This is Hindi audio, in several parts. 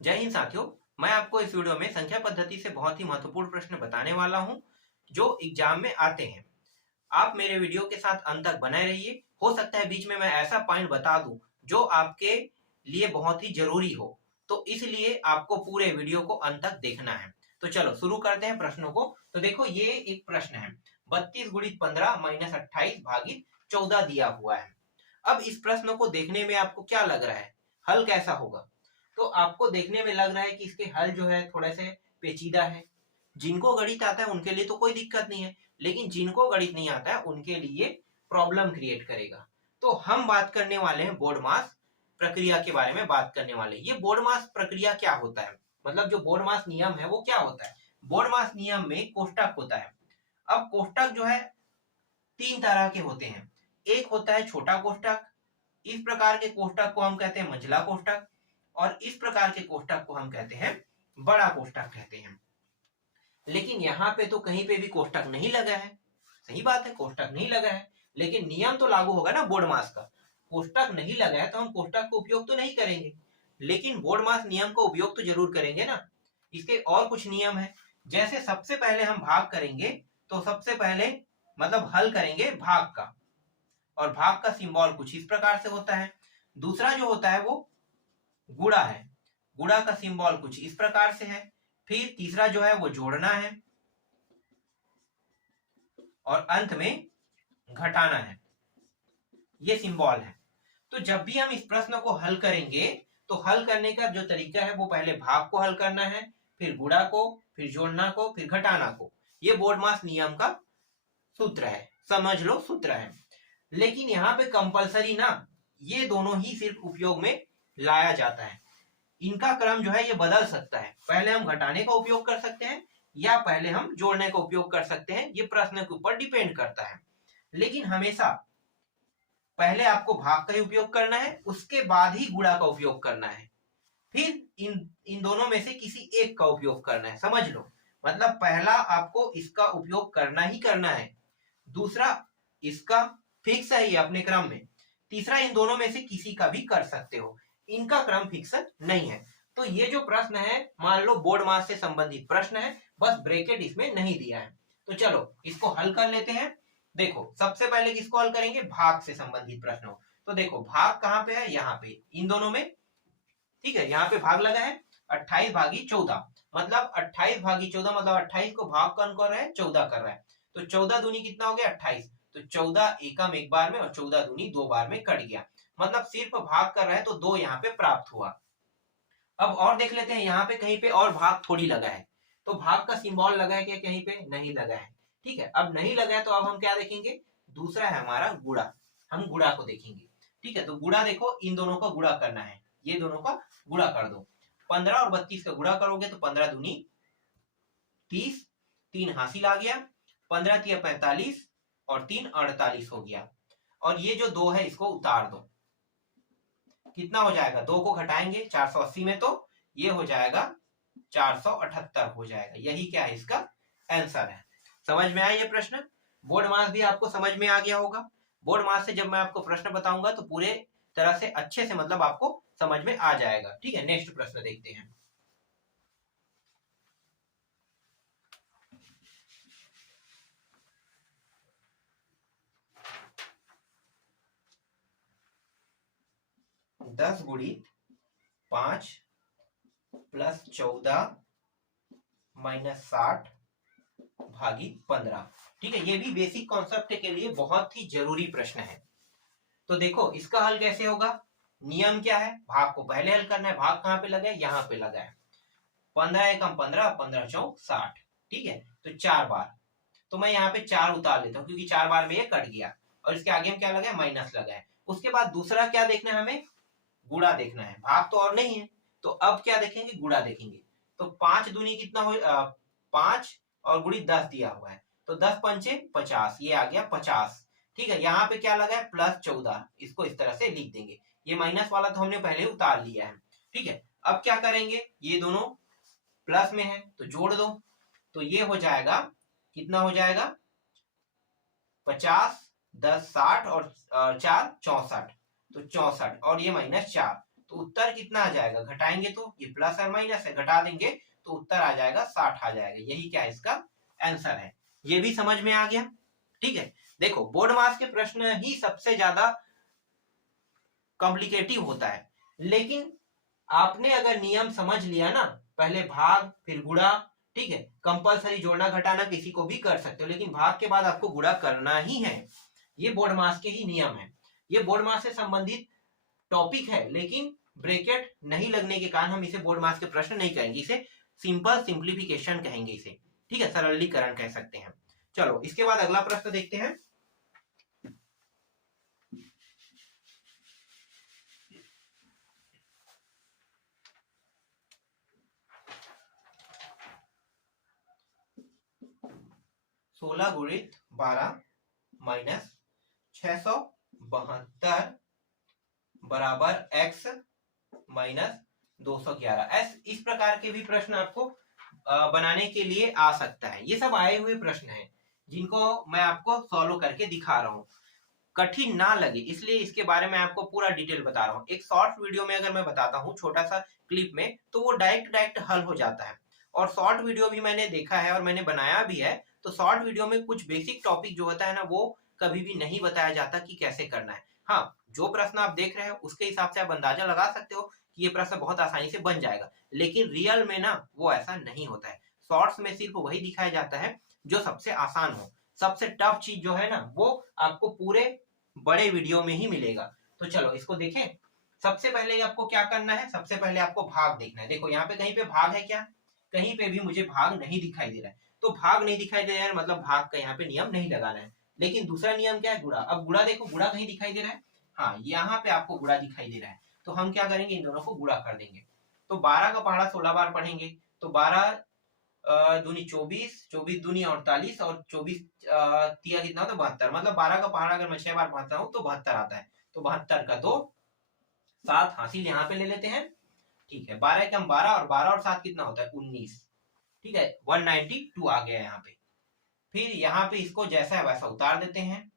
जय हिंद साथियों। मैं आपको इस वीडियो में संख्या पद्धति से बहुत ही महत्वपूर्ण प्रश्न बताने वाला हूं जो एग्जाम में आते हैं। आप मेरे वीडियो के साथ अंत तक बने रहिए। हो सकता है बीच में मैं ऐसा पॉइंट बता दूं जो आपके लिए बहुत ही जरूरी हो, तो इसलिए आपको पूरे वीडियो को अंत तक देखना है। तो चलो शुरू करते हैं प्रश्नों को। तो देखो, ये एक प्रश्न है, 32 गुणित 15 माइनस 28 भागित 14 दिया हुआ है। अब इस प्रश्न को देखने में आपको क्या लग रहा है, हल कैसा होगा? तो आपको देखने में लग रहा है कि इसके हल जो है थोड़े से पेचीदा है। जिनको गणित आता है उनके लिए तो कोई दिक्कत नहीं है, लेकिन जिनको गणित नहीं आता है उनके लिए प्रॉब्लम क्रिएट करेगा। तो हम बात करने वाले हैं बोर्ड मास प्रक्रिया के बारे में बात करने वाले। ये बोर्ड मास प्रक्रिया क्या होता है, मतलब जो बोर्ड मास नियम है वो क्या होता है? बोर्ड मास नियम में कोष्टक होता है। अब कोष्टक जो है तीन तरह के होते हैं। एक होता है छोटा कोष्टक, इस प्रकार के कोष्टक को हम कहते हैं मंझला कोष्टक, और इस प्रकार के कोष्टक को हम कहते हैं बड़ा कोष्टक कहते हैं। लेकिन यहाँ पे तो कहीं पे भी कोष्टक नहीं लगा है। सही बात है, कोष्टक नहीं लगा है, लेकिन नियम तो लागू होगा ना बोर्ड मास का। कोष्टक नहीं लगा है तो हम कोष्टक का उपयोग तो नहीं करेंगे, लेकिन बोर्ड मास नियम का उपयोग तो जरूर करेंगे ना। इसके और कुछ नियम है, जैसे सबसे पहले हम भाग करेंगे, तो सबसे पहले मतलब हल करेंगे भाग का, और भाग का सिंबल कुछ इस प्रकार से होता है। दूसरा जो होता है वो गुणा है, गुणा का सिंबल कुछ इस प्रकार से है। फिर तीसरा जो है वो जोड़ना है, और अंत में घटाना है। ये सिंबल है। तो जब भी हम इस प्रश्न को हल करेंगे, तो हल करने का जो तरीका है वो पहले भाग को हल करना है, फिर गुणा को, फिर जोड़ना को, फिर घटाना को। ये बोर्ड मास नियम का सूत्र है, समझ लो सूत्र है। लेकिन यहाँ पे कंपलसरी ना, ये दोनों ही सिर्फ उपयोग में लाया जाता है। इनका क्रम जो है ये बदल सकता है, पहले हम घटाने का उपयोग कर सकते हैं या पहले हम जोड़ने का उपयोग कर सकते हैं, ये प्रश्न के ऊपर डिपेंड करता है। लेकिन हमेशा पहले आपको भाग का ही उपयोग करना है, उसके बाद ही गुणा का उपयोग करना है, फिर इन इन दोनों में से किसी एक का उपयोग करना है। समझ लो, मतलब पहला आपको इसका उपयोग करना ही करना है, दूसरा इसका फिक्स है ये अपने क्रम में, तीसरा इन दोनों में से किसी का भी कर सकते हो, इनका क्रम फिक्स नहीं है। तो ये जो प्रश्न है, मान लो बोर्ड मास से संबंधित प्रश्न है, बस ब्रैकेट इसमें नहीं दिया है। तो चलो इसको हल कर लेते हैं। देखो सबसे पहले किसको हल करेंगे, भाग से संबंधित प्रश्न हो। तो देखो भाग कहाँ पे है, यहाँ पे इन दोनों में। ठीक है, यहाँ पे भाग लगा है 28 भागी 14, मतलब 28 भागी 14, मतलब 28 को भाग कौन कर रहा है, 14 कर रहा है। तो 14 दूनी कितना हो गया, 28। तो 14 एकम एक बार में और 14 दूनी दो बार में कट गया, मतलब सिर्फ भाग कर रहा है, तो दो यहाँ पे प्राप्त हुआ। अब और देख लेते हैं, यहाँ पे कहीं पे और भाग थोड़ी लगा है, तो भाग का सिंबल लगा है क्या, कहीं पे नहीं लगा है। ठीक है, अब नहीं लगा है तो अब हम क्या देखेंगे, दूसरा है हमारा गुणा, हम गुणा को देखेंगे। ठीक है, तो गुणा देखो, इन दोनों का गुणा करना है, ये दोनों का गुणा कर दो। 15 और 32 का गुणा करोगे तो 15 दूनी 30, 3 हासिल आ गया, 15 तिया 45 और 3 48 हो गया। और ये जो दो है इसको उतार दो, कितना हो जाएगा, दो को घटाएंगे 480 में, तो ये हो जाएगा 478 हो जाएगा। यही क्या है, इसका आंसर है। समझ में आया ये प्रश्न? बोर्ड मास भी आपको समझ में आ गया होगा। बोर्ड मास से जब मैं आपको प्रश्न बताऊंगा तो पूरे तरह से अच्छे से मतलब आपको समझ में आ जाएगा। ठीक है, नेक्स्ट प्रश्न देखते हैं। दस गुणित 5 प्लस 14 माइनस 60 भागित 15। ठीक है, ये भी बेसिक कॉन्सेप्ट के लिए बहुत ही जरूरी प्रश्न है। तो देखो इसका हल कैसे होगा, नियम क्या है, भाग को पहले हल करना है। भाग कहाँ पे लगा है, यहाँ पे लगा है। 15 एकम 15, 15 चौक 60। ठीक है, तो 4 बार, तो मैं यहाँ पे 4 उतार लेता हूँ क्योंकि 4 बार में ये कट गया, और इसके आगे में क्या लगा है, माइनस लगा है। उसके बाद दूसरा क्या देखना है, हमें गुणा देखना है, भाग तो और नहीं है। तो अब क्या देखेंगे, गुणा देखेंगे। तो 5 दूनी कितना हो, 5 और गुणित 10 दिया हुआ है, तो 10 पंचे 50, ये आ गया 50। ठीक है, यहाँ पे क्या लगा है, प्लस 14, इसको इस तरह से लिख देंगे। ये माइनस वाला तो हमने पहले उतार लिया है। ठीक है, अब क्या करेंगे, ये दोनों प्लस में है तो जोड़ दो, तो ये हो जाएगा, कितना हो जाएगा, 50, 10 60 और 4 64, तो 64, और ये -4, तो उत्तर कितना आ जाएगा, घटाएंगे तो ये प्लस और माइनस है, घटा देंगे तो उत्तर आ जाएगा 60 आ जाएगा। यही क्या इसका आंसर है। ये भी समझ में आ गया। ठीक है, देखो बोर्ड मास के प्रश्न ही सबसे ज्यादा कॉम्प्लिकेटिव होता है, लेकिन आपने अगर नियम समझ लिया ना, पहले भाग फिर गुणा, ठीक है, कंपलसरी जोड़ना घटाना किसी को भी कर सकते हो, लेकिन भाग के बाद आपको गुणा करना ही है। ये बोर्ड मास के ही नियम है। ये बोर्ड मास से संबंधित टॉपिक है, लेकिन ब्रैकेट नहीं लगने के कारण हम इसे बोर्ड मास के प्रश्न नहीं कहेंगे, इसे सिंपल सिंप्लीफिकेशन कहेंगे इसे। ठीक है, सरलीकरण कह सकते हैं। चलो इसके बाद अगला प्रश्न देखते हैं। सोलह गुणित 12 माइनस 672 बराबर x माइनस 211। इस प्रकार के भी प्रश्न आपको बनाने के लिए आ सकता है। ये सब आए हुए प्रश्न हैं जिनको मैं आपको सॉल्व करके दिखा रहा हूँ, कठिन ना लगे इसलिए इसके बारे में आपको पूरा डिटेल बता रहा हूँ। एक शॉर्ट वीडियो में अगर मैं बताता हूँ छोटा सा क्लिप में, तो वो डायरेक्ट हल हो जाता है। और शॉर्ट वीडियो भी मैंने देखा है और मैंने बनाया भी है, तो शॉर्ट वीडियो में कुछ बेसिक टॉपिक जो होता है ना, वो कभी भी नहीं बताया जाता कि कैसे करना है। हाँ, जो प्रश्न आप देख रहे हो उसके हिसाब से आप अंदाजा लगा सकते हो कि ये प्रश्न बहुत आसानी से बन जाएगा, लेकिन रियल में ना वो ऐसा नहीं होता है। शॉर्ट्स में सिर्फ वही दिखाया जाता है जो सबसे आसान हो। सबसे टफ चीज जो है ना, वो आपको पूरे बड़े वीडियो में ही मिलेगा। तो चलो इसको देखें। सबसे पहले आपको क्या करना है, सबसे पहले आपको भाग देखना है। देखो यहाँ पे कहीं पे भाग है क्या, कहीं पे भी मुझे भाग नहीं दिखाई दे रहा है। तो भाग नहीं दिखाई दे रहा है मतलब भाग का यहाँ पे नियम नहीं लगाना है। लेकिन दूसरा नियम क्या है, गुणा। अब गुणा देखो, गुणा कहीं दिखाई दे रहा है, हाँ यहाँ पे आपको गुणा दिखाई दे रहा है। तो हम क्या करेंगे, इन दोनों को गुणा कर देंगे। तो 12 का पहाड़ा 16 बार पढ़ेंगे, तो 12 दूनी 24, 24 दूनी 48 और 24 तिया कितना होता है 72। मतलब 12 का पहाड़ा अगर मैं 6 बार पढ़ता हूँ तो 72 आता है। तो 72 का 2 7 हासिल यहाँ पे ले लेते हैं। ठीक है, 12 कम 12 और 12 और 7 कितना होता है 19। ठीक है, 192 आ गया यहाँ पे। फिर यहाँ पे इसको जैसा है वैसा उतार देते हैं,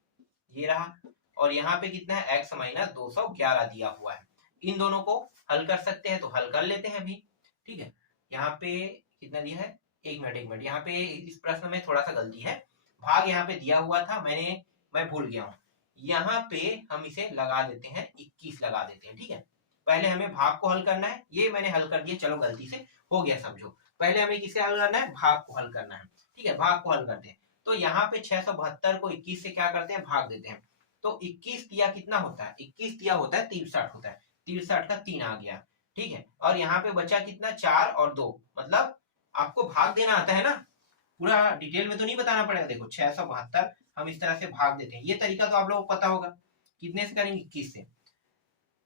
ये रहा। और यहाँ पे कितना है x माइनस 211 दिया हुआ है। इन दोनों को हल कर सकते हैं तो हल कर लेते हैं अभी। ठीक है, यहाँ पे कितना दिया है, एक मिनट, यहाँ पे इस प्रश्न में थोड़ा सा गलती है। भाग यहाँ पे दिया हुआ था, मैं भूल गया हूँ। यहाँ पे हम इसे लगा देते हैं, 21 लगा देते हैं। ठीक है, पहले हमें भाग को हल करना है, ये मैंने हल कर दिया, चलो गलती से हो गया समझो। पहले हमें किसे हल करना है, भाग को हल करना है। ठीक है, भाग को हल करते हैं। तो यहाँ पे 672 को 21 से क्या करते हैं, भाग देते हैं। तो 21 तिया कितना होता है, 21 तिया होता है 63 होता है। 63 का 3 आ गया। ठीक है, और यहाँ पे बचा कितना, 4 और 2। मतलब आपको भाग देना आता है ना, पूरा डिटेल में तो नहीं बताना पड़ेगा। देखो 672 हम इस तरह से भाग देते हैं, ये तरीका तो आप लोगों को पता होगा। कितने से करेंगे, 21 से।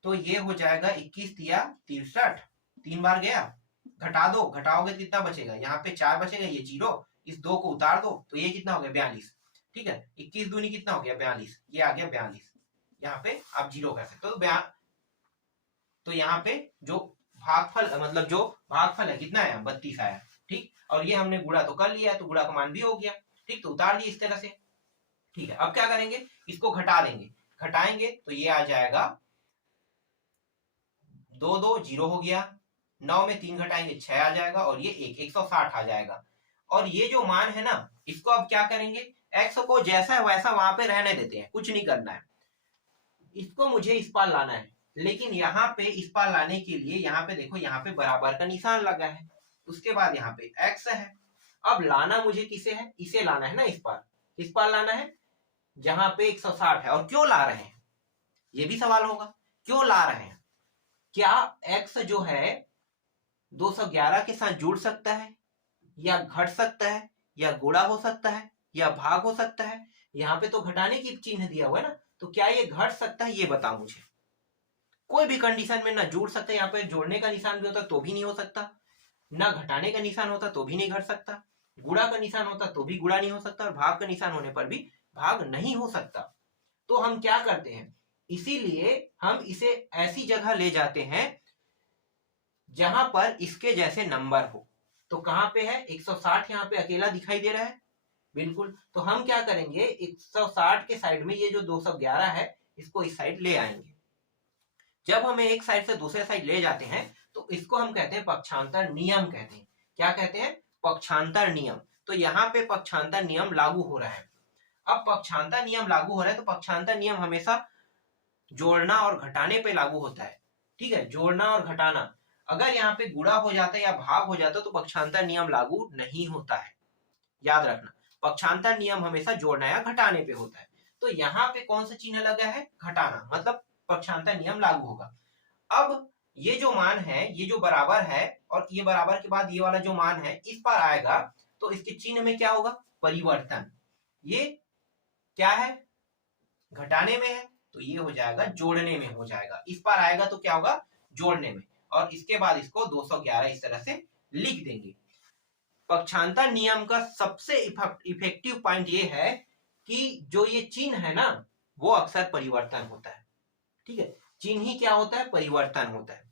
तो ये हो जाएगा 21 तिया 63, 3 बार गया, घटा दो, घटाओगे कितना बचेगा, यहाँ पे 4 बचेगा, ये 0, इस 2 को उतार दो तो ये कितना हो गया 42। ठीक है, 21 दूनी कितना हो गया 42, ये आ गया 42। यहाँ पे आप 0 कर सकते हो। तो यहाँ पे जो भागफल मतलब जो भागफल है कितना आया, 32 आया। ठीक, और ये हमने गुणा तो कर लिया, तो गुणा का मान भी हो गया। ठीक, तो उतार दिए इस तरह से। ठीक है, अब क्या करेंगे, इसको घटा देंगे। घटाएंगे तो ये आ जाएगा 2 2 0 हो गया, 9 में 3 घटाएंगे 6 आ जाएगा, और ये 160 आ जाएगा। और ये जो मान है ना, इसको अब क्या करेंगे, x को जैसा है वैसा वहां पे रहने देते हैं, कुछ नहीं करना है। इसको मुझे इस पार लाना है, लेकिन यहाँ पे इस पार लाने के लिए यहाँ पे देखो, यहाँ पे बराबर का निशान लगा है, उसके बाद यहाँ पे x है। अब लाना मुझे किसे है, इसे लाना है ना, इस पार लाना है जहां पे 160 है। और क्यों ला रहे हैं, ये भी सवाल होगा, क्यों ला रहे हैं। क्या x जो है 211 के साथ जुड़ सकता है, या घट सकता है, या गुणा हो सकता है, या भाग हो सकता है। यहाँ पे तो घटाने की चिन्ह दिया हुआ है ना, तो क्या ये घट सकता है, ये बताओ मुझे। कोई भी कंडीशन में ना जुड़ सकता है, यहाँ पे जोड़ने का निशान भी होता तो भी नहीं हो सकता, ना घटाने का निशान होता तो भी नहीं घट सकता, गुणा का निशान होता तो भी गुणा नहीं हो सकता, और भाग का निशान होने पर भी भाग नहीं हो सकता। तो हम क्या करते हैं, इसीलिए हम इसे ऐसी जगह ले जाते हैं जहां पर इसके जैसे नंबर हो। तो कहां पे है, 160 यहाँ पे अकेला दिखाई दे रहा है, बिल्कुल। तो हम क्या करेंगे, 160 के साइड में ये जो 211 है इसको इस साइड ले आएंगे। जब हमें एक साइड से दूसरे साइड ले जाते हैं तो इसको हम कहते हैं पक्षांतर नियम कहते हैं। क्या कहते हैं? पक्षांतर नियम। तो यहाँ पे पक्षांतर नियम लागू हो रहा है। अब पक्षांतर नियम लागू हो रहा है तो पक्षांतर नियम हमेशा जोड़ना और घटाने पे लागू होता है। ठीक है, जोड़ना और घटाना। अगर यहाँ पे गुणा हो जाता है या भाग हो जाता है तो पक्षांतर नियम लागू नहीं होता है। याद रखना, पक्षांतर नियम हमेशा जोड़ना या घटाने पे होता है। तो यहाँ पे कौन सा चिन्ह लगा है? घटाना, मतलब पक्षांतर नियम लागू होगा। अब ये जो मान है, ये जो बराबर है और ये बराबर के बाद ये वाला जो मान है इस पर आएगा तो इसके चिन्ह में क्या होगा? परिवर्तन। ये क्या है? घटाने में है तो ये हो जाएगा जोड़ने में हो जाएगा। इस पर आएगा तो क्या होगा? जोड़ने में। और इसके बाद इसको 211 इस तरह से लिख देंगे। पक्षांतर नियम का सबसे इफेक्टिव पॉइंट ये है कि जो ये चिन्ह है ना वो अक्सर परिवर्तन होता है। ठीक है, चिन्ह ही क्या होता है? परिवर्तन होता है।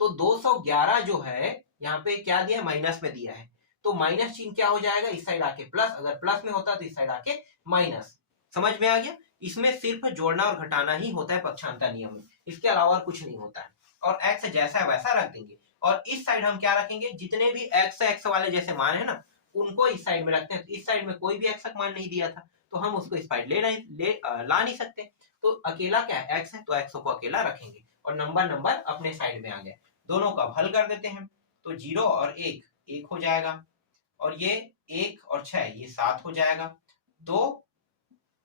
तो 211 जो है यहाँ पे क्या दिया है? माइनस में दिया है। तो माइनस चिन्ह क्या हो जाएगा? इस साइड आके प्लस, अगर प्लस में होता तो इस साइड आके माइनस। समझ में आ गया? इसमें सिर्फ जोड़ना और घटाना ही होता है पक्षांतर नियम में, इसके अलावा कुछ नहीं होता है। और एक्स जैसा है वैसा रख देंगे और इस साइड हम क्या रखेंगे? जितने भी एक्स वाले जैसे मान है ना उनको इस साइड में रखते हैं। इस साइड में कोई भी एक्स मान नहीं दिया था तो हम उसको इस साइड ला नहीं सकते। तो अकेला क्या है? एक्स है तो एक्स को अकेला रखेंगे और नंबर अपने साइड में आ गया। दोनों का हल कर देते हैं तो 0 और 1 हो जाएगा और ये 1 और 6 ये 7 हो जाएगा। 2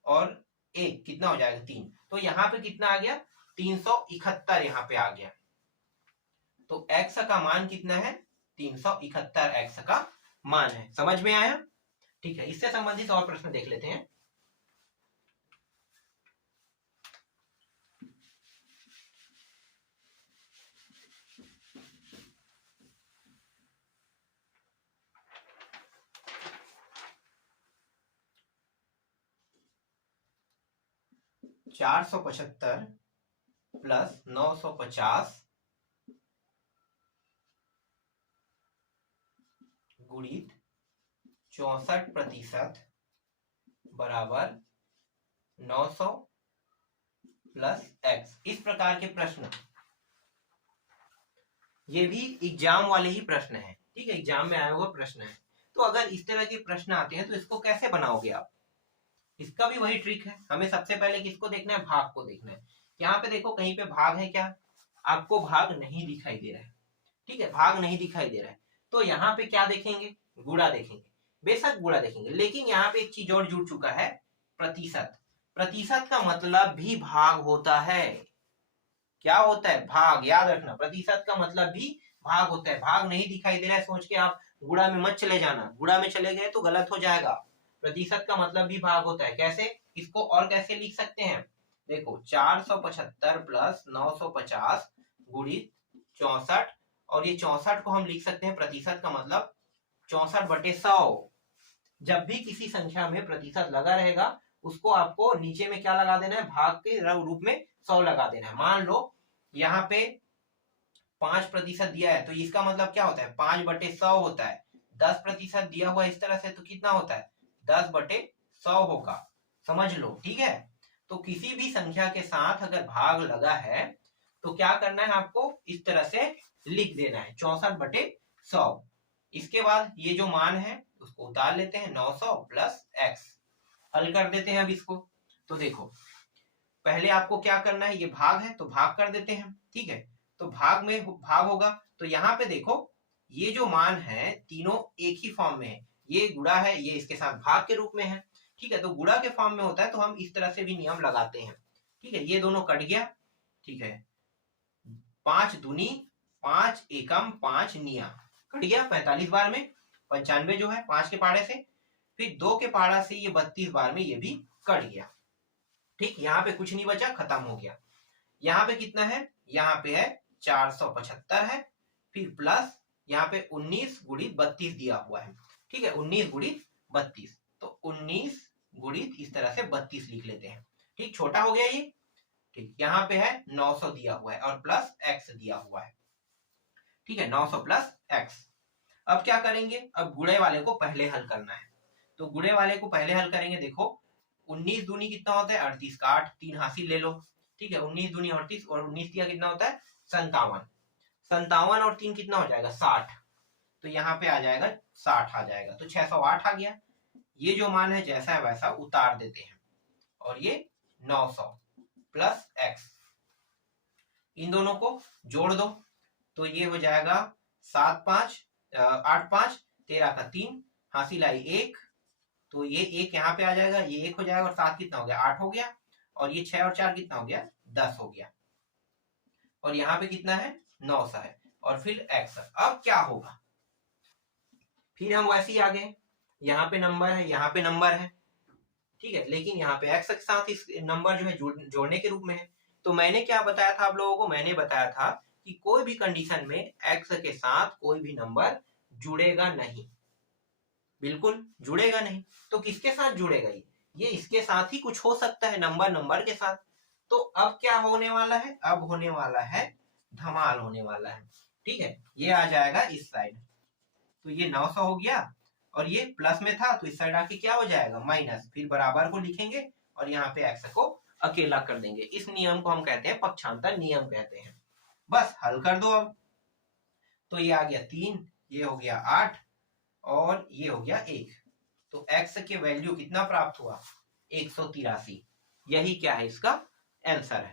और 1 कितना हो जाएगा? 3। तो यहाँ पे कितना आ गया? 371 यहाँ पे आ गया। तो x का मान कितना है? 371 x का मान है। समझ में आया? ठीक है, इससे संबंधित और प्रश्न देख लेते हैं। (475 + 950 गुणित 64% बराबर 900 + x। इस प्रकार के प्रश्न ये भी एग्जाम वाले ही प्रश्न है। ठीक है, एग्जाम में आया हुआ प्रश्न है। तो अगर इस तरह के प्रश्न आते हैं तो इसको कैसे बनाओगे आप? इसका भी वही ट्रिक है। हमें सबसे पहले किसको देखना है? भाग को देखना है। यहाँ पे देखो कहीं पे भाग है क्या? आपको भाग नहीं दिखाई दे रहा है। ठीक है, भाग नहीं दिखाई दे रहा है तो यहाँ पे क्या देखेंगे? गुणा देखेंगे। बेशक गुणा देखेंगे, लेकिन यहाँ पे एक चीज और जुड़ चुका है, प्रतिशत। प्रतिशत का मतलब भी भाग होता है। क्या होता है? भाग। याद रखना, प्रतिशत का मतलब भी भाग होता है। भाग नहीं दिखाई दे रहा है सोच के आप गुणा में मत चले जाना। गुणा में चले गए तो गलत हो जाएगा। प्रतिशत का मतलब भी भाग होता है। कैसे? इसको और कैसे लिख सकते हैं? देखो 475 + 950 गुणित 64 और ये 64 को हम लिख सकते हैं प्रतिशत का मतलब 64/100। जब भी किसी संख्या में प्रतिशत लगा रहेगा उसको आपको नीचे में क्या लगा देना है? भाग के रूप में 100 लगा देना है। मान लो यहाँ पे 5% दिया है तो इसका मतलब क्या होता है? 5/100 होता है। 10% दिया हुआ इस तरह से तो कितना होता है? 10/100 होगा। समझ लो, ठीक है। तो किसी भी संख्या के साथ अगर भाग लगा है तो क्या करना है? आपको इस तरह से लिख देना है 64/100। इसके बाद ये जो मान है उसको उतार लेते हैं, 900 + x। हल कर देते हैं अब इसको। तो देखो पहले आपको क्या करना है? ये भाग है तो भाग कर देते हैं। ठीक है, तो भाग में भाग होगा तो यहाँ पे देखो ये जो मान है तीनों एक ही फॉर्म में है। ये गुणा है, ये इसके साथ भाग के रूप में है। ठीक है, तो गुणा के फॉर्म में होता है तो हम इस तरह से भी नियम लगाते हैं। ठीक है, ये दोनों कट गया। ठीक है, 5 दूनी 5 एकम 5 निया कट गया 45 बार में। 95 जो है 5 के पहाड़े से, फिर 2 के पहाड़ा से ये 32 बार में ये भी कट गया। ठीक, यहाँ पे कुछ नहीं बचा, खत्म हो गया। यहाँ पे कितना है? यहाँ पे है 475 है, फिर प्लस यहाँ पे 19 गुणित 32 दिया हुआ है। ठीक है, 19 गुणित 32, तो 19 गुणित इस तरह से 32 लिख लेते हैं। ठीक, छोटा हो गया ये। ठीक, यहाँ पे है 900 दिया हुआ है और प्लस x दिया हुआ है। ठीक है, 900 + x। अब क्या करेंगे? अब गुणे वाले को पहले हल करना है। तो गुणे वाले को पहले हल करेंगे। देखो 19 दूनी कितना होता है? 38 का 8, 3 हासिल ले लो। ठीक है, 19 दूनी 38 और 19 दिया कितना होता है 57। 57 और 3 कितना हो जाएगा 60। तो यहाँ पे आ जाएगा 60 आ जाएगा, तो 608 आ गया। ये जो मान है जैसा है वैसा उतार देते हैं, और ये 900 प्लस x, इन दोनों को जोड़ दो तो ये हो जाएगा 7 5 8 5 13 का 3, हासिल आई 1, तो ये 1 यहाँ पे आ जाएगा, ये 1 हो जाएगा, और 7 कितना हो गया 8 हो गया, और ये 6 और 4 कितना हो गया 10 हो गया, और यहाँ पे कितना है 900 है, और फिर x। अब क्या होगा, फिर हम वैसे ही आ गए, यहाँ पे नंबर है यहाँ पे नंबर है, ठीक है, लेकिन यहाँ पे x के साथ इस नंबर जो है जोड़ने के रूप में है। तो मैंने क्या बताया था आप लोगों को, मैंने बताया था कि कोई भी कंडीशन में x के साथ कोई भी नंबर जुड़ेगा नहीं, बिल्कुल जुड़ेगा नहीं। तो किसके साथ जुड़ेगा, ये इसके साथ ही कुछ हो सकता है, नंबर नंबर के साथ। तो अब क्या होने वाला है, अब होने वाला है धमाल होने वाला है, ठीक है, ये आ जाएगा इस साइड, तो ये 900 हो गया, और ये प्लस में था तो इस साइड आके क्या हो जाएगा माइनस, फिर बराबर को लिखेंगे और यहाँ पे x को अकेला कर देंगे। इस नियम को हम कहते हैं पक्षांतर नियम कहते हैं। बस हल कर दो अब, तो ये आ गया 3, ये हो गया 8, और ये हो गया 1, तो x के वैल्यू कितना प्राप्त हुआ 183। यही क्या है इसका आंसर है।